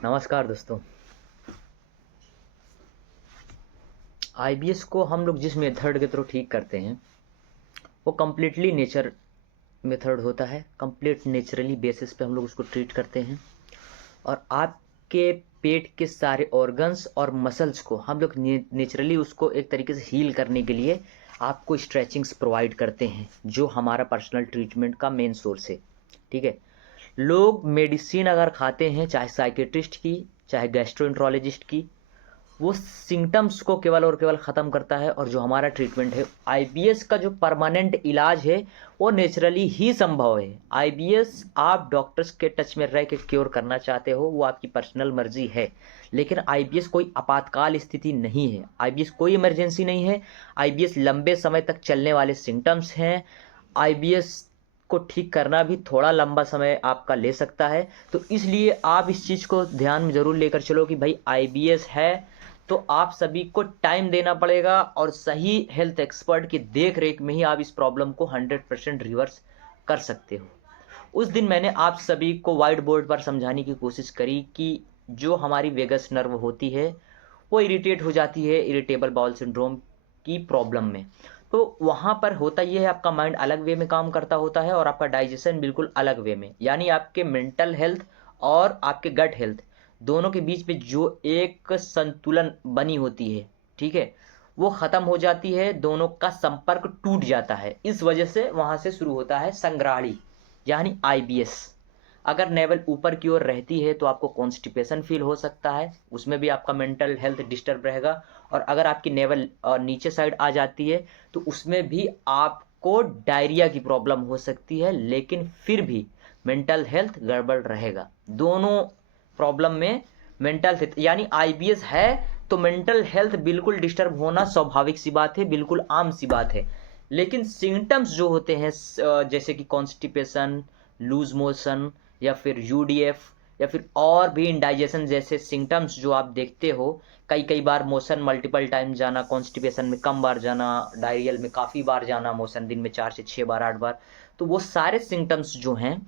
नमस्कार दोस्तों। आईबीएस को हम लोग जिस मेथड के थ्रू ठीक करते हैं वो कम्प्लीटली नेचर मेथड होता है। कंप्लीट नेचुरली बेसिस पे हम लोग उसको ट्रीट करते हैं और आपके पेट के सारे ऑर्गन्स और मसल्स को हम लोग नेचुरली उसको एक तरीके से हील करने के लिए आपको स्ट्रेचिंग्स प्रोवाइड करते हैं, जो हमारा पर्सनल ट्रीटमेंट का मेन सोर्स है। ठीक है। लोग मेडिसिन अगर खाते हैं, चाहे साइकेट्रिस्ट की चाहे गैस्ट्रोएंट्रोलॉजिस्ट की, वो सिम्टम्स को केवल और केवल ख़त्म करता है। और जो हमारा ट्रीटमेंट है, आईबीएस का जो परमानेंट इलाज है वो नेचुरली ही संभव है। आईबीएस आप डॉक्टर्स के टच में रह के क्योर करना चाहते हो वो आपकी पर्सनल मर्जी है, लेकिन आईबीएस कोई आपातकाल स्थिति नहीं है। आईबीएस कोई इमरजेंसी नहीं है। आईबीएस लंबे समय तक चलने वाले सिम्टम्स हैं। आईबीएस को ठीक करना भी थोड़ा लंबा समय आपका ले सकता है। तो इसलिए आप इस चीज़ को ध्यान में ज़रूर लेकर चलो कि भाई आईबीएस है तो आप सभी को टाइम देना पड़ेगा और सही हेल्थ एक्सपर्ट की देख रेख में ही आप इस प्रॉब्लम को 100% रिवर्स कर सकते हो। उस दिन मैंने आप सभी को व्हाइट बोर्ड पर समझाने की कोशिश करी कि जो हमारी वेगस नर्व होती है वो इरिटेट हो जाती है इरिटेबल बाउल सिंड्रोम की प्रॉब्लम में। तो वहाँ पर होता ये है, आपका माइंड अलग वे में काम करता होता है और आपका डाइजेशन बिल्कुल अलग वे में, यानी आपके मेंटल हेल्थ और आपके गट हेल्थ दोनों के बीच में जो एक संतुलन बनी होती है, ठीक है, वो ख़त्म हो जाती है। दोनों का संपर्क टूट जाता है। इस वजह से वहाँ से शुरू होता है संग्राड़ी, यानी आईबीएस। अगर नेवल ऊपर की ओर रहती है तो आपको कॉन्स्टिपेशन फील हो सकता है, उसमें भी आपका मेंटल हेल्थ डिस्टर्ब रहेगा। और अगर आपकी नेवल नीचे साइड आ जाती है तो उसमें भी आपको डायरिया की प्रॉब्लम हो सकती है, लेकिन फिर भी मेंटल हेल्थ गड़बड़ रहेगा। दोनों प्रॉब्लम में मेंटल हेल्थ, यानी आईबीएस है तो मेंटल हेल्थ बिल्कुल डिस्टर्ब होना स्वाभाविक सी बात है, बिल्कुल आम सी बात है। लेकिन सिम्टम्स जो होते हैं जैसे कि कॉन्स्टिपेशन, लूज मोशन, या फिर यूडीएफ, या फिर और भी इंडाइजेशन जैसे सिम्टम्स जो आप देखते हो, कई कई बार मोशन मल्टीपल टाइम जाना, कॉन्स्टिपेशन में कम बार जाना, डायरियल में काफ़ी बार जाना, मोशन दिन में 4 से 6 बार 8 बार, तो वो सारे सिम्टम्स जो हैं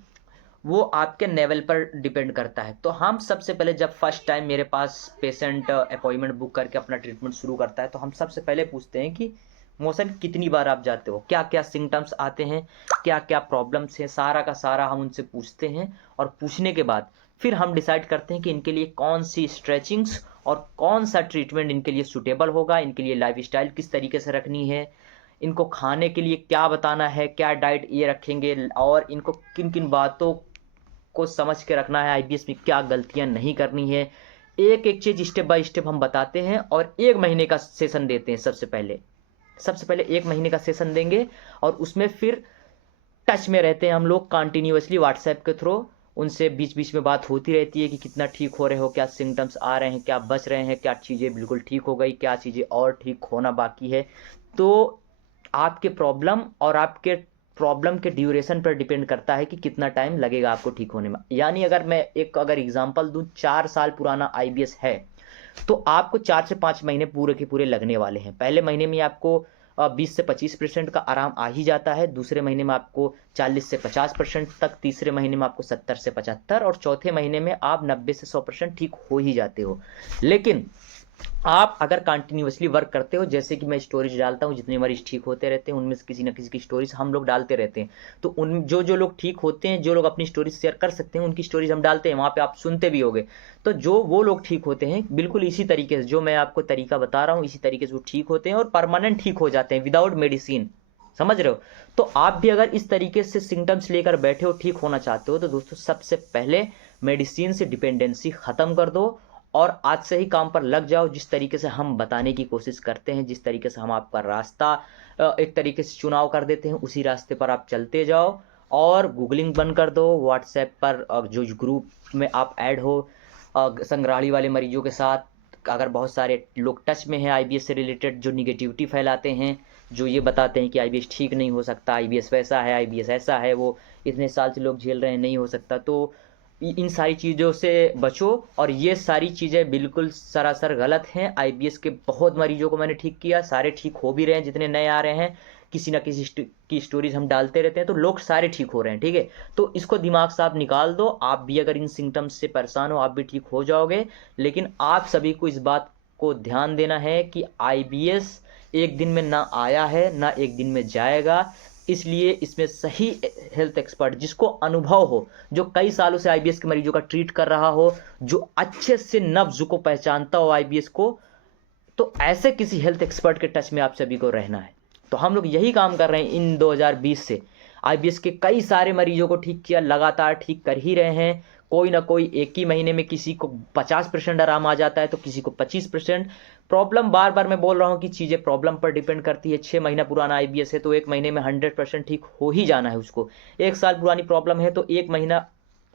वो आपके लेवल पर डिपेंड करता है। तो हम सबसे पहले जब फर्स्ट टाइम मेरे पास पेशेंट अपॉइंटमेंट बुक करके अपना ट्रीटमेंट शुरू करता है तो हम सबसे पहले पूछते हैं कि मोशन कितनी बार आप जाते हो, क्या क्या सिम्टम्स आते हैं, क्या क्या प्रॉब्लम्स हैं, सारा का सारा हम उनसे पूछते हैं। और पूछने के बाद फिर हम डिसाइड करते हैं कि इनके लिए कौन सी स्ट्रेचिंग्स और कौन सा ट्रीटमेंट इनके लिए सूटेबल होगा, इनके लिए लाइफस्टाइल किस तरीके से रखनी है, इनको खाने के लिए क्या बताना है, क्या डाइट ये रखेंगे, और इनको किन किन बातों को समझ के रखना है, आईबीएस में क्या गलतियां नहीं करनी है। एक एक चीज़ स्टेप बाय स्टेप हम बताते हैं और 1 महीने का सेशन देते हैं। सबसे पहले 1 महीने का सेशन देंगे और उसमें फिर टच में रहते हैं हम लोग कंटिन्यूअसली व्हाट्सएप के थ्रू। उनसे बीच बीच में बात होती रहती है कि कितना ठीक हो रहे हो, क्या सिम्टम्स आ रहे हैं, क्या बच रहे हैं, क्या चीज़ें बिल्कुल ठीक हो गई, क्या चीज़ें और ठीक होना बाकी है। तो आपके प्रॉब्लम और आपके प्रॉब्लम के ड्यूरेशन पर डिपेंड करता है कि कितना टाइम लगेगा आपको ठीक होने में। यानी अगर मैं अगर एग्जांपल दूं, 4 साल पुराना आईबीएस है तो आपको 4 से 5 महीने पूरे के पूरे लगने वाले हैं। पहले महीने में आपको 20 से 25% का आराम आ ही जाता है, दूसरे महीने में आपको 40 से 50% तक, तीसरे महीने में आपको 70 से 75, और चौथे महीने में आप 90 से 100% ठीक हो ही जाते हो। लेकिन आप अगर कंटिन्यूअसली वर्क करते हो, जैसे कि मैं स्टोरीज डालता हूँ, जितने मरीज ठीक होते रहते हैं उनमें से किसी ना किसी की स्टोरीज हम लोग डालते रहते हैं। तो उन जो जो लोग ठीक होते हैं, जो लोग अपनी स्टोरीज शेयर कर सकते हैं, उनकी स्टोरीज हम डालते हैं, वहाँ पे आप सुनते भी होगे। तो जो वो लोग ठीक होते हैं बिल्कुल इसी तरीके से जो मैं आपको तरीका बता रहा हूँ, इसी तरीके से वो ठीक होते हैं और परमानेंट ठीक हो जाते हैं विदाउट मेडिसिन। समझ रहे हो? तो आप भी अगर इस तरीके से सिम्टम्स लेकर बैठे हो, ठीक होना चाहते हो, तो दोस्तों सबसे पहले मेडिसिन से डिपेंडेंसी ख़त्म कर दो और आज से ही काम पर लग जाओ। जिस तरीके से हम बताने की कोशिश करते हैं, जिस तरीके से हम आपका रास्ता एक तरीके से चुनाव कर देते हैं, उसी रास्ते पर आप चलते जाओ। और गूगलिंग बंद कर दो। व्हाट्सएप पर जो ग्रुप में आप ऐड हो संग्राहली वाले मरीजों के साथ, अगर बहुत सारे लोग टच में हैं आईबीएस से रिलेटेड, जो निगेटिविटी फैलाते हैं, जो ये बताते हैं कि आईबीएस ठीक नहीं हो सकता, आईबीएस वैसा है, आईबीएस ऐसा है, वो इतने साल से लोग झेल रहे हैं, नहीं हो सकता, तो इन सारी चीज़ों से बचो। और ये सारी चीज़ें बिल्कुल सरासर गलत हैं। आईबीएस के बहुत मरीजों को मैंने ठीक किया, सारे ठीक हो भी रहे हैं जितने नए आ रहे हैं, किसी ना किसी की स्टोरीज हम डालते रहते हैं तो लोग सारे ठीक हो रहे हैं, ठीक है। तो इसको दिमाग से आप निकाल दो, आप भी अगर इन सिम्टम्स से परेशान हो आप भी ठीक हो जाओगे। लेकिन आप सभी को इस बात को ध्यान देना है कि आईबीएस एक दिन में ना आया है ना एक दिन में जाएगा, इसलिए इसमें सही हेल्थ एक्सपर्ट जिसको अनुभव हो, जो कई सालों से आईबीएस के मरीजों का ट्रीट कर रहा हो, जो अच्छे से नब्ज को पहचानता हो आईबीएस को, तो ऐसे किसी हेल्थ एक्सपर्ट के टच में आप सभी को रहना है। तो हम लोग यही काम कर रहे हैं इन 2020 से। आईबीएस के कई सारे मरीजों को ठीक किया, लगातार ठीक कर ही रहे हैं। कोई ना कोई एक ही महीने में किसी को 50% आराम आ जाता है तो किसी को 25%। प्रॉब्लम बार बार मैं बोल रहा हूँ कि चीज़ें प्रॉब्लम पर डिपेंड करती है। 6 महीना पुराना आईबीएस है तो एक महीने में 100% ठीक हो ही जाना है उसको। 1 साल पुरानी प्रॉब्लम है तो 1 महीना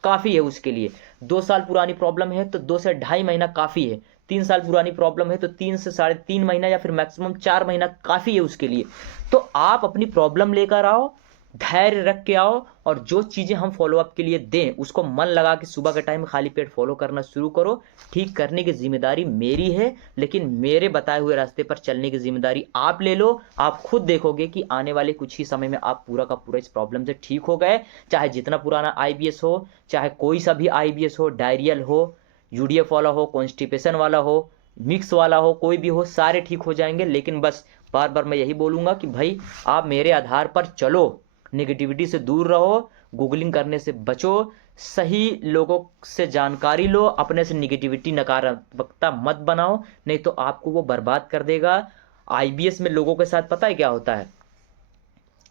काफ़ी है उसके लिए। 2 साल पुरानी प्रॉब्लम है तो 2 से 2.5 महीना काफ़ी है। 3 साल पुरानी प्रॉब्लम है तो 3 से 3.5 महीना या फिर मैक्सिमम 4 महीना काफ़ी है उसके लिए। तो आप अपनी प्रॉब्लम लेकर आओ, धैर्य रख के आओ, और जो चीज़ें हम फॉलोअप के लिए दें उसको मन लगा के सुबह के टाइम में खाली पेट फॉलो करना शुरू करो। ठीक करने की जिम्मेदारी मेरी है, लेकिन मेरे बताए हुए रास्ते पर चलने की जिम्मेदारी आप ले लो। आप खुद देखोगे कि आने वाले कुछ ही समय में आप पूरा का पूरा इस प्रॉब्लम से ठीक हो गए। चाहे जितना पुराना आईबीएस हो, चाहे कोई सा भी आईबीएस हो, डायरियल हो, यूडीएफ वाला हो, कॉन्स्टिपेशन वाला हो, मिक्स वाला हो, कोई भी हो, सारे ठीक हो जाएंगे। लेकिन बस बार बार मैं यही बोलूँगा कि भाई आप मेरे आधार पर चलो, नेगेटिविटी से दूर रहो, गूगलिंग करने से बचो, सही लोगों से जानकारी लो, अपने से निगेटिविटी नकारात्मकता मत बनाओ, नहीं तो आपको वो बर्बाद कर देगा। आईबीएस में लोगों के साथ पता है क्या होता है,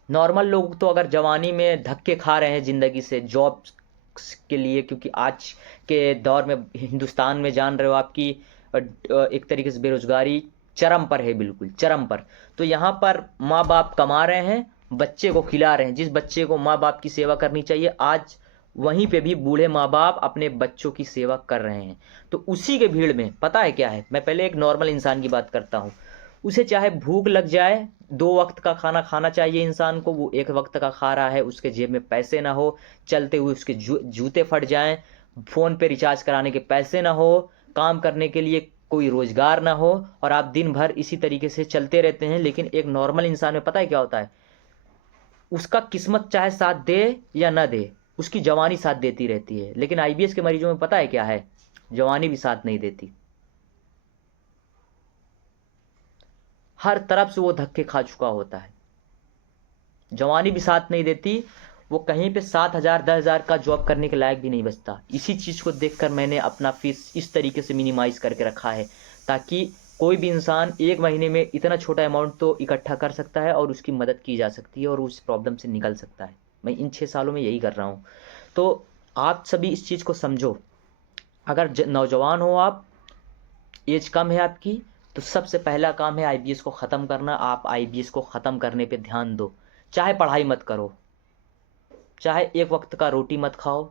नॉर्मल लोग तो अगर जवानी में धक्के खा रहे हैं ज़िंदगी से जॉब के लिए, क्योंकि आज के दौर में हिंदुस्तान में जान रहे हो आपकी एक तरीके से बेरोजगारी चरम पर है, बिल्कुल चरम पर। तो यहाँ पर माँ बाप कमा रहे हैं, बच्चे को खिला रहे हैं। जिस बच्चे को माँ बाप की सेवा करनी चाहिए, आज वहीं पे भी बूढ़े माँ बाप अपने बच्चों की सेवा कर रहे हैं। तो उसी के भीड़ में पता है क्या है, मैं पहले एक नॉर्मल इंसान की बात करता हूँ। उसे चाहे भूख लग जाए, 2 वक्त का खाना खाना चाहिए इंसान को, वो 1 वक्त का खा रहा है, उसके जेब में पैसे ना हो, चलते हुए उसके जूते फट जाएं, फ़ोन पे रिचार्ज कराने के पैसे ना हो, काम करने के लिए कोई रोजगार ना हो, और आप दिन भर इसी तरीके से चलते रहते हैं। लेकिन एक नॉर्मल इंसान में पता है क्या होता है, उसका किस्मत चाहे साथ दे या ना दे, उसकी जवानी साथ देती रहती है। लेकिन आईबीएस के मरीजों में पता है क्या है, जवानी भी साथ नहीं देती। हर तरफ से वो धक्के खा चुका होता है, जवानी भी साथ नहीं देती, वो कहीं पे 7,000 10,000 का जॉब करने के लायक भी नहीं बचता। इसी चीज़ को देखकर मैंने अपना फीस इस तरीके से मिनिमाइज़ करके रखा है, ताकि कोई भी इंसान 1 महीने में इतना छोटा अमाउंट तो इकट्ठा कर सकता है और उसकी मदद की जा सकती है और उस प्रॉब्लम से निकल सकता है। मैं इन 6 सालों में यही कर रहा हूँ। तो आप सभी इस चीज़ को समझो। अगर नौजवान हो आप, एज कम है आपकी, तो सबसे पहला काम है आईबीएस को ख़त्म करना। आप आईबीएस को ख़त्म करने पे ध्यान दो। चाहे पढ़ाई मत करो, चाहे 1 वक्त का रोटी मत खाओ,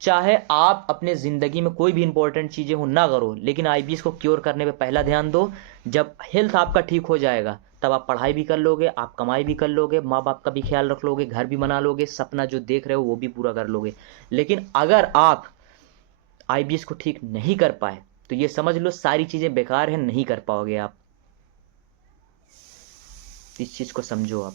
चाहे आप अपने ज़िंदगी में कोई भी इंपॉर्टेंट चीज़ें हो ना करो, लेकिन आईबीएस को क्योर करने पे पहला ध्यान दो। जब हेल्थ आपका ठीक हो जाएगा तब आप पढ़ाई भी कर लोगे, आप कमाई भी कर लोगे, माँ बाप का भी ख्याल रख लोगे, घर भी बना लोगे, सपना जो देख रहे हो वो भी पूरा कर लोगे। लेकिन अगर आप आईबीएस को ठीक नहीं कर पाए तो ये समझ लो सारी चीज़ें बेकार हैं, नहीं कर पाओगे आप। इस चीज़ को समझो आप।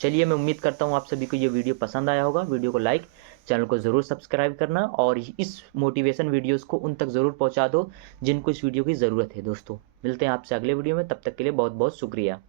चलिए, मैं उम्मीद करता हूँ आप सभी को ये वीडियो पसंद आया होगा। वीडियो को लाइक, चैनल को ज़रूर सब्सक्राइब करना, और इस मोटिवेशन वीडियोस को उन तक ज़रूर पहुँचा दो जिनको इस वीडियो की ज़रूरत है। दोस्तों, मिलते हैं आपसे अगले वीडियो में, तब तक के लिए बहुत बहुत शुक्रिया।